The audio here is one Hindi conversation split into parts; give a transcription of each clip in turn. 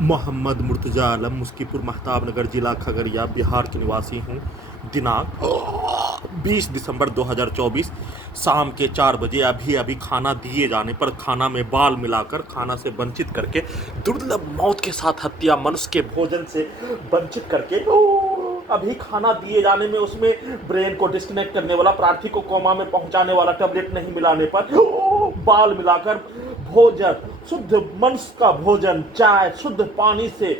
मोहम्मद मुर्तजा आलम, मुस्कीपुर महताब नगर, जिला खगड़िया, बिहार के निवासी हूँ। दिनांक 20 दिसंबर 2024 शाम के 4 बजे अभी अभी खाना दिए जाने पर खाना में बाल मिलाकर खाना से वंचित करके दुर्लभ मौत के साथ हत्या, मनुष्य के भोजन से वंचित करके अभी खाना दिए जाने में उसमें ब्रेन को डिस्कनेक्ट करने वाला, प्रार्थी को कोमा में पहुंचाने वाला टैबलेट नहीं मिलाने पर बाल मिलाकर भोजन, शुद्ध मनुष्य का भोजन, चाय, शुद्ध पानी से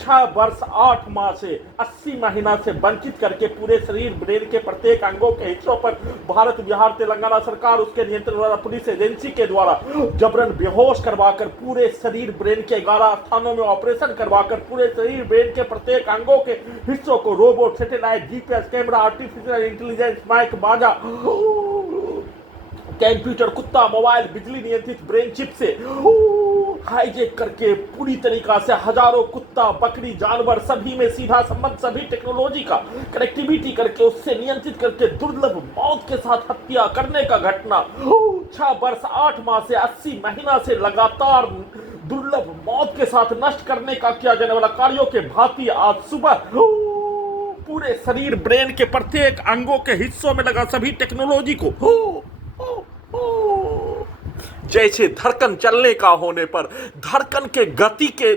6 वर्ष 8 माह से 80 महीना से वंचित करके पूरे शरीर, ब्रेन के प्रत्येक अंगों के हिस्सों पर भारत, बिहार, तेलंगाना सरकार, उसके नियंत्रण वाला पुलिस एजेंसी के द्वारा जबरन बेहोश करवाकर पूरे शरीर, ब्रेन के 11 स्थानों में ऑपरेशन करवाकर पूरे शरीर, ब्रेन के प्रत्येक अंगों के हिस्सों को robot, satellite, GPS, camera, artificial intelligence, mic, बाजा, कंप्यूटर, कुत्ता, मोबाइल, बिजली नियंत्रित ब्रेन चिप से हाईजेक करके पूरी तरीका से हजारों कुत्ता, बकरी, जानवर सभी में सीधा संबंध, सभी टेक्नोलॉजी का कनेक्टिविटी करके उससे नियंत्रित करके दुर्लभ मौत के साथ हत्या करने का घटना 6 वर्ष 8 माह से 80 महीना से लगातार दुर्लभ मौत के साथ नष्ट करने का किया जाने वाला कार्यों के भांति आज सुबह पूरे शरीर, ब्रेन के प्रत्येक अंगों के हिस्सों में लगा सभी टेक्नोलॉजी को जैसे धड़कन चलने का होने पर धड़कन के गति के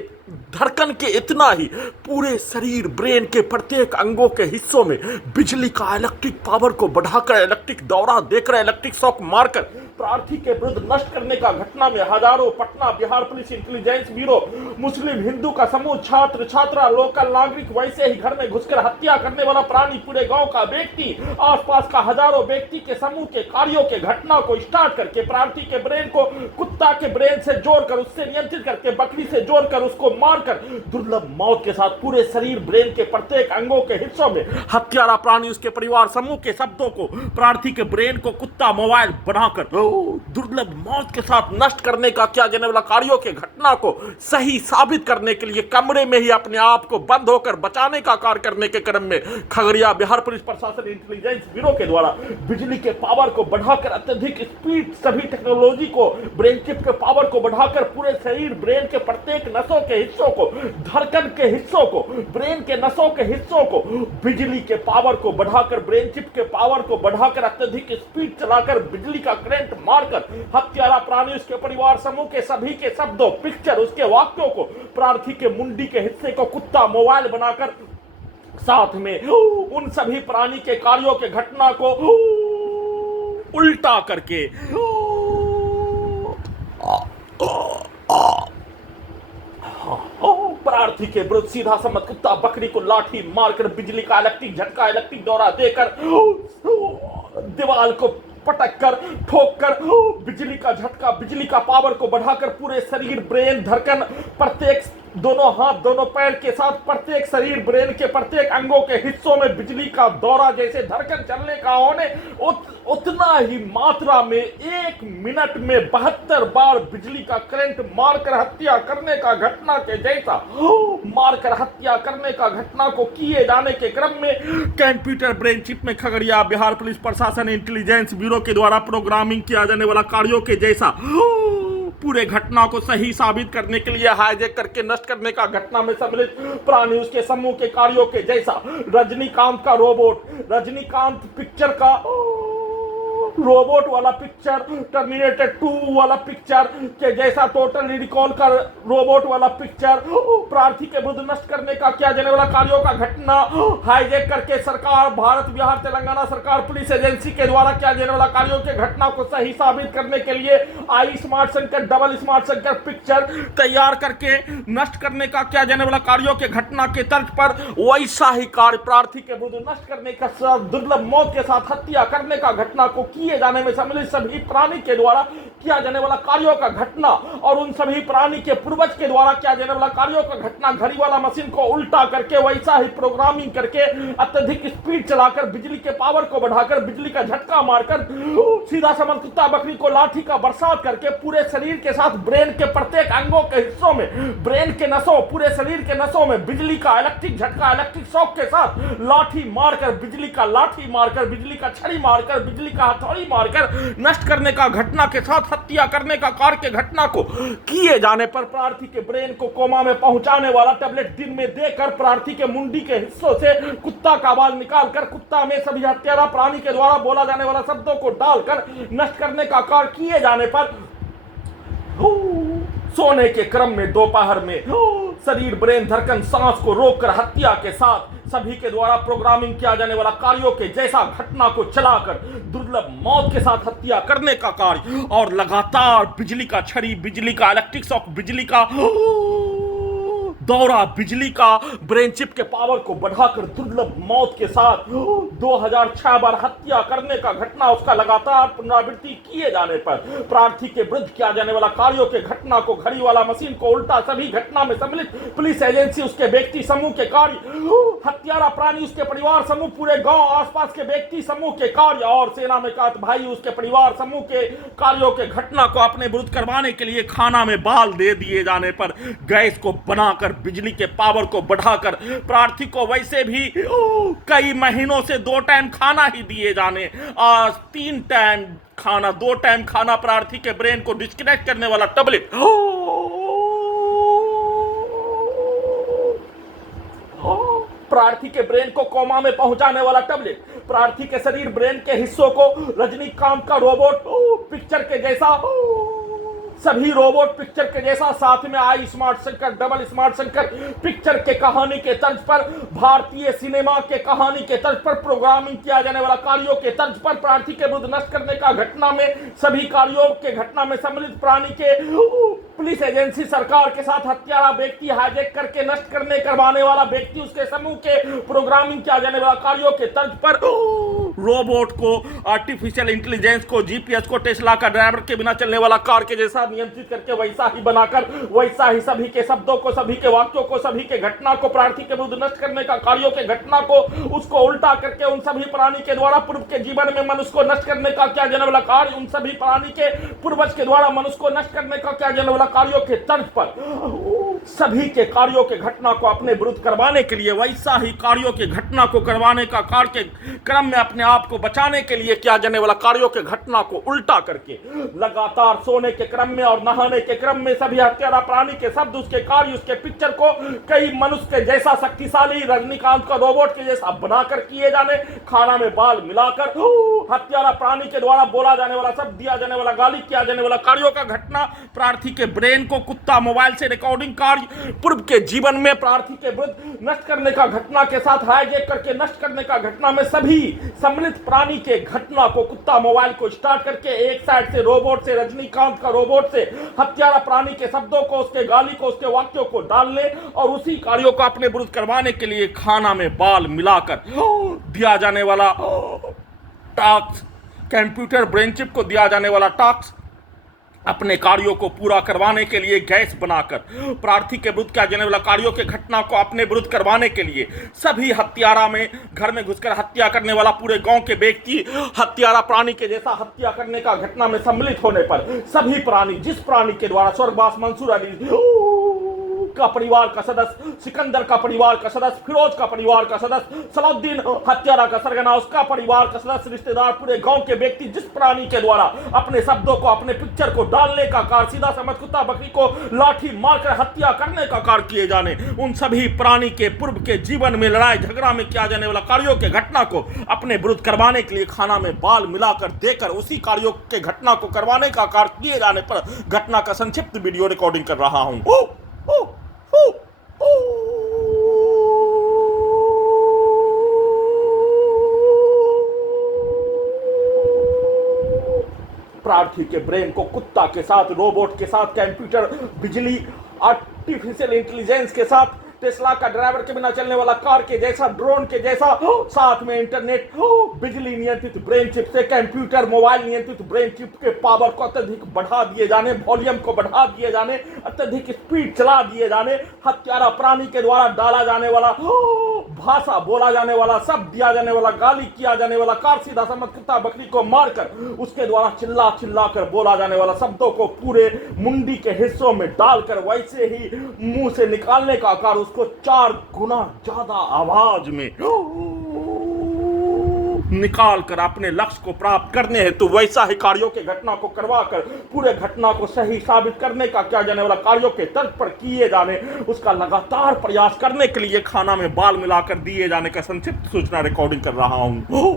धड़कन के इतना ही पूरे शरीर, ब्रेन के प्रत्येक अंगों के हिस्सों में बिजली का इलेक्ट्रिक पावर को बढ़ाकर, इलेक्ट्रिक दौरा देकर, इलेक्ट्रिक शॉक मारकर प्रार्थी के विरुद्ध नष्ट करने का घटना में हजारों Patna Bihar police intelligence bureau, Muslim Hindu का समूह, छात्र छात्रा, लोकल नागरिक, वैसे ही घर में घुसकर हत्या करने वाला प्राणी, पूरे गांव का व्यक्ति, आसपास का हजारों व्यक्ति के समूह के कार्यों के घटना को स्टार्ट करके प्रार्थी के ब्रेन को कुत्ता के ब्रेन से जोड़कर, उससे नियंत्रित करके, बकरी से जोड़कर उसको मारकर दुर्लभ मौत के साथ पूरे शरीर, ब्रेन के प्रत्येक अंगों के हिस्सों में हत्यारा प्राणी, उसके परिवार समूह के शब्दों को प्रार्थी के ब्रेन को कुत्ता, मोबाइल बनाकर दुर्लभ मौत के साथ नष्ट करने का किया जाने वाला कार्यों के घटना को सही साबित करने के लिए कमरे में ही अपने आप को बंद होकर बचाने का कार्य करने के क्रम में खगड़िया बिहार पुलिस प्रशासन इंटेलिजेंस ब्यूरो के द्वारा बिजली के पावर को बढ़ाकर, अत्यधिक स्पीड, सभी टेक्नोलॉजी को, ब्रेन चिप के पावर को बढ़ाकर पूरे शरीर, ब्रेन के प्रत्येक नसों के हिस्सों को, धड़कन के हिस्सों को, ब्रेन के नसों के हिस्सों को बिजली के पावर को बढ़ाकर, ब्रेन चिप के पावर को बढ़ाकर, अत्यधिक स्पीड चलाकर बिजली का करंट मारकर हत्यारा प्राणी, उसके परिवार समूह के सभी के शब्दों, पिक्चर, उसके वाक्यों को प्रार्थी के मुंडी के हिस्से को कुत्ता, मोबाइल बनाकर साथ में उन सभी प्राणी के कार्यों के घटना को उल्टा करके प्रार्थी के विरुद्ध सीधा समझ कुत्ता, बकरी को लाठी मारकर बिजली का इलेक्ट्रिक झटका, इलेक्ट्रिक दौरा देकर दीवार को पटक कर, ठोक कर, बिजली का झटका, बिजली का पावर को बढ़ाकर पूरे शरीर, ब्रेन, धड़कन, प्रत्येक दोनों हाथ, दोनों पैर के साथ प्रत्येक शरीर, ब्रेन के प्रत्येक अंगों के हिस्सों में बिजली का दौरा, जैसे धड़कन चलने का होने उतना ही मात्रा में 1 मिनट में 72 बार बिजली का करंट मारकर हत्या करने का घटना के जैसा मारकर हत्या करने का घटना को किए जाने के क्रम में कंप्यूटर ब्रेन चिप में खगड़िया बिहार पुलिस प्रशासन इंटेलिजेंस ब्यूरो के द्वारा प्रोग्रामिंग किया जाने वाला कार्यों के जैसा पूरे घटना को सही साबित करने के लिए हाईजैक करके नष्ट करने का घटना में सम्मिलित प्राणी, उसके समूह के कार्यों के जैसा रजनीकांत का रोबोट, रजनीकांत पिक्चर का रोबोट वाला पिक्चर, टर्मिनेटर 2 वाला पिक्चर के जैसा टोटल रिकॉल का रोबोट वाला पिक्चर, प्रार्थी के विरुद्ध नष्ट करने का किया जाने वाला कार्यों का घटना हाईजैक करके सरकार, भारत, बिहार, तेलंगाना सरकार, पुलिस एजेंसी के द्वारा किया जाने वाला कार्यों के घटना को सही साबित करने के लिए आई स्मार्ट संकर, डबल स्मार्ट संकर पिक्चर तैयार करके नष्ट करने का किया जाने वाला कार्यों के घटना के तर्ज पर वैसा ही कार्य प्रार्थी के विरुद्ध नष्ट करने का, दुर्लभ मौत के साथ हत्या करने का घटना को किए जाने में सम्मिलित सभी प्राणी के द्वारा किया जाने वाला कार्यों का घटना और उन सभी प्राणी के पूर्वज के द्वारा किया जाने वाला कार्यों का घटना घड़ी वाला मशीन को उल्टा करके वैसा ही प्रोग्रामिंग करके अत्यधिक स्पीड चलाकर बिजली के पावर को बढ़ाकर बिजली का झटका मारकर सीधा समझ कुत्ता, बकरी को लाठी का बरसात करके पूरे शरीर के साथ ब्रेन के प्रत्येक अंगों के हिस्सों में, ब्रेन के नसों, पूरे शरीर के नसों में बिजली का इलेक्ट्रिक झटका, इलेक्ट्रिक शॉक के साथ लाठी मारकर, बिजली का लाठी मारकर, बिजली का छड़ी मारकर, बिजली का हथौड़ी मारकर नष्ट करने का घटना के साथ हत्या करने का कार्य के घटना को किए जाने पर प्रार्थी के ब्रेन को कोमा में पहुंचाने वाला टेबलेट दिन में देकर प्रार्थी के मुंडी के हिस्सों से कुत्ता का आवाज निकालकर कुत्ता में सभी हत्यारा प्राणी के द्वारा बोला जाने वाला शब्दों को डालकर नष्ट करने का कार्य किए जाने पर सोने के क्रम में दोपहर में शरीर ब्रेन धड़कन सांस को रोककर हत्या के साथ सभी के द्वारा प्रोग्रामिंग किया जाने वाला कार्यों के जैसा घटना को चलाकर दुर्लभ मौत के साथ हत्या करने का कार्य और लगातार बिजली का छड़ी, बिजली का इलेक्ट्रिक शॉक, बिजली का दौरा, बिजली का ब्रेन चिप के पावर को बढ़ाकर दुर्लभ मौत के साथ 2006 बार हत्या करने का घटना उसका लगातार पुनरावृत्ति किए जाने पर प्रार्थी के विरुद्ध किया जाने वाला कार्यों के घटना को घड़ी वाला मशीन को उल्टा सभी घटना में सम्मिलित पुलिस एजेंसी, उसके व्यक्ति समूह के कार्य, हत्यारा प्राणी, उसके परिवार समूह, पूरे गांव आसपास के व्यक्ति समूह के कार्य और सेना में कात भाई उसके परिवार समूह के कार्यों के घटना को अपने विरुद्ध करवाने के लिए खाना में बाल दे दिए जाने पर गैस को बनाकर बिजली के पावर को बढ़ाकर प्रार्थी को वैसे भी कई महीनों से 2 टाइम खाना ही दिए जाने, आज 3 टाइम खाना, 2 टाइम खाना प्रार्थी के ब्रेन को डिस्कनेक्ट करने वाला टैबलेट, प्रार्थी के ब्रेन को कोमा में पहुंचाने वाला टैबलेट, प्रार्थी के शरीर ब्रेन के हिस्सों को रजनीकांत का रोबोट पिक्चर के जैसा, सभी रोबोट पिक्चर के जैसा, साथ में आई स्मार्ट शंकर, डबल स्मार्ट शंकर पिक्चर के कहानी के तर्ज पर, भारतीय सिनेमा के कहानी के तर्ज पर प्रोग्रामिंग किया जाने वाला कार्यों के तर्ज पर प्रार्थी के विरुद्ध नष्ट करने का घटना में सभी कार्यों के घटना में सम्मिलित प्राणी के पुलिस एजेंसी, सरकार के साथ हत्यारा व्यक्ति, हाईजैक करके नष्ट करने करवाने वाला व्यक्ति, उसके समूह के प्रोग्रामिंग किया जाने वाला कार्यों के तर्ज पर रोबोट को, आर्टिफिशियल इंटेलिजेंस को, जीपीएस को टेस्ला का ड्राइवर के बिना चलने वाला कार के जैसा नियंत्रित करके वैसा ही बनाकर वैसा ही सभी के शब्दों को, सभी के वाक्यों को, सभी के घटना को प्रार्थी के विरुद्ध नष्ट करने का कार्यों के घटना को उसको उल्टा करके उन सभी प्राणी के द्वारा पूर्व के जीवन में मनुष्य को नष्ट करने का किया जाने वाला कार्य, उन सभी प्राणी के पूर्वज के द्वारा मनुष्य को नष्ट करने का किया जाने वाला कार्यों के तर्ज पर सभी के कार्यों के घटना को अपने विरुद्ध करवाने के लिए वैसा ही कार्यों के घटना को करवाने का कार्य के क्रम में अपने आप को बचाने के लिए किया जाने वाला कार्यों के घटना को उल्टा करके लगातार सोने के क्रम में और नहाने के क्रम में सभी हत्यारा प्राणी के शब्द, उसके कार्य, उसके पिक्चर को कई मनुष्य के जैसा शक्तिशाली रजनीकांत का रोबोट के जैसा बनाकर किए जाने, खाना में बाल मिलाकर हत्यारा प्राणी के द्वारा बोला जाने वाला शब्द, दिया जाने वाला गाली, किया जाने वाला कार्यों का घटना, प्रार्थी के ब्रेन को कुत्ता मोबाइल से रिकॉर्डिंग कार्य पूर्व के जीवन में प्रार्थी के विरुद्ध नष्ट करने का घटना के साथ हाईजैक करके नष्ट करने का घटना में सभी सम्मिलित प्राणी के घटना को कुत्ता मोबाइल को स्टार्ट करके एक साइड से रोबोट से, रजनीकांत का रोबोट से हत्यारा प्राणी के शब्दों को, उसके गाली को, उसके वाक्यों को डालने और उसी कार्यों को अपने विरुद्ध करवाने के लिए खाना में बाल मिलाकर दिया जाने वाला टास्क, कंप्यूटर ब्रेन चिप को दिया जाने वाला टास्क, अपने कार्यों को पूरा करवाने के लिए गैस बनाकर प्रार्थी के विरुद्ध किया जाने वाला कार्यों के घटना को अपने विरुद्ध करवाने के लिए सभी हत्यारा में घर में घुसकर हत्या करने वाला पूरे गांव के व्यक्ति हत्यारा प्राणी के जैसा हत्या करने का घटना में सम्मिलित होने पर सभी प्राणी, जिस प्राणी के द्वारा स्वर्गवास मंसूर अली का परिवार का सदस्य, सिकंदर का परिवार का सदस्य, फिरोज का परिवार का सदस्य, सलाउद्दीन हत्यारा का सरगना, उसका परिवार का सदस्य, रिश्तेदार, पूरे गांव के व्यक्ति जिस प्राणी के द्वारा अपने शब्दों को, अपने पिक्चर को डालने का कार्य, सीधा समझ कुत्ता बकरी को लाठी मारकर हत्या करने का कार्य किए जाने, उन सभी प्राणी के पूर्व के जीवन में लड़ाई झगड़ा में किया जाने वाला कार्यों के घटना को अपने विरुद्ध करवाने के लिए खाना में बाल मिलाकर देकर उसी कार्यों के घटना को करवाने का कार्य किए जाने पर घटना का संक्षिप्त वीडियो रिकॉर्डिंग कर रहा हूं। प्रार्थी के ब्रेन को कुत्ता के साथ, रोबोट के साथ, कंप्यूटर, बिजली, आर्टिफिशियल इंटेलिजेंस के साथ, टेस्ला का ड्राइवर के बिना चलने वाला कार के जैसा, ड्रोन के जैसा, साथ में इंटरनेट, बिजली नियंत्रित ब्रेन चिप से कंप्यूटर, मोबाइल नियंत्रित ब्रेन चिप के पावर को अत्यधिक बढ़ा दिए जाने, वॉल्यूम को बढ़ा दिए जाने, अत्यधिक स्पीड चला दिए जाने, हत्यारा प्राणी के द्वारा डाला जाने वाला भाषा, बोला जाने वाला शब्द, दिया जाने वाला गाली, किया जाने वाला कार, सीधा समझ कुत्ता बकरी को मारकर उसके द्वारा चिल्ला चिल्ला कर बोला जाने वाला शब्दों को पूरे मुंडी के हिस्सों में डालकर वैसे ही मुंह से निकालने का आकार उसको 4 गुना ज्यादा आवाज में निकाल कर अपने लक्ष्य को प्राप्त करने हेतु वैसा ही कार्यों के घटना को करवाकर पूरे घटना को सही साबित करने का क्या जाने वाला कार्यों के तर्ज पर किए जाने उसका लगातार प्रयास करने के लिए खाना में बाल मिलाकर दिए जाने का संक्षिप्त सूचना रिकॉर्डिंग कर रहा हूं।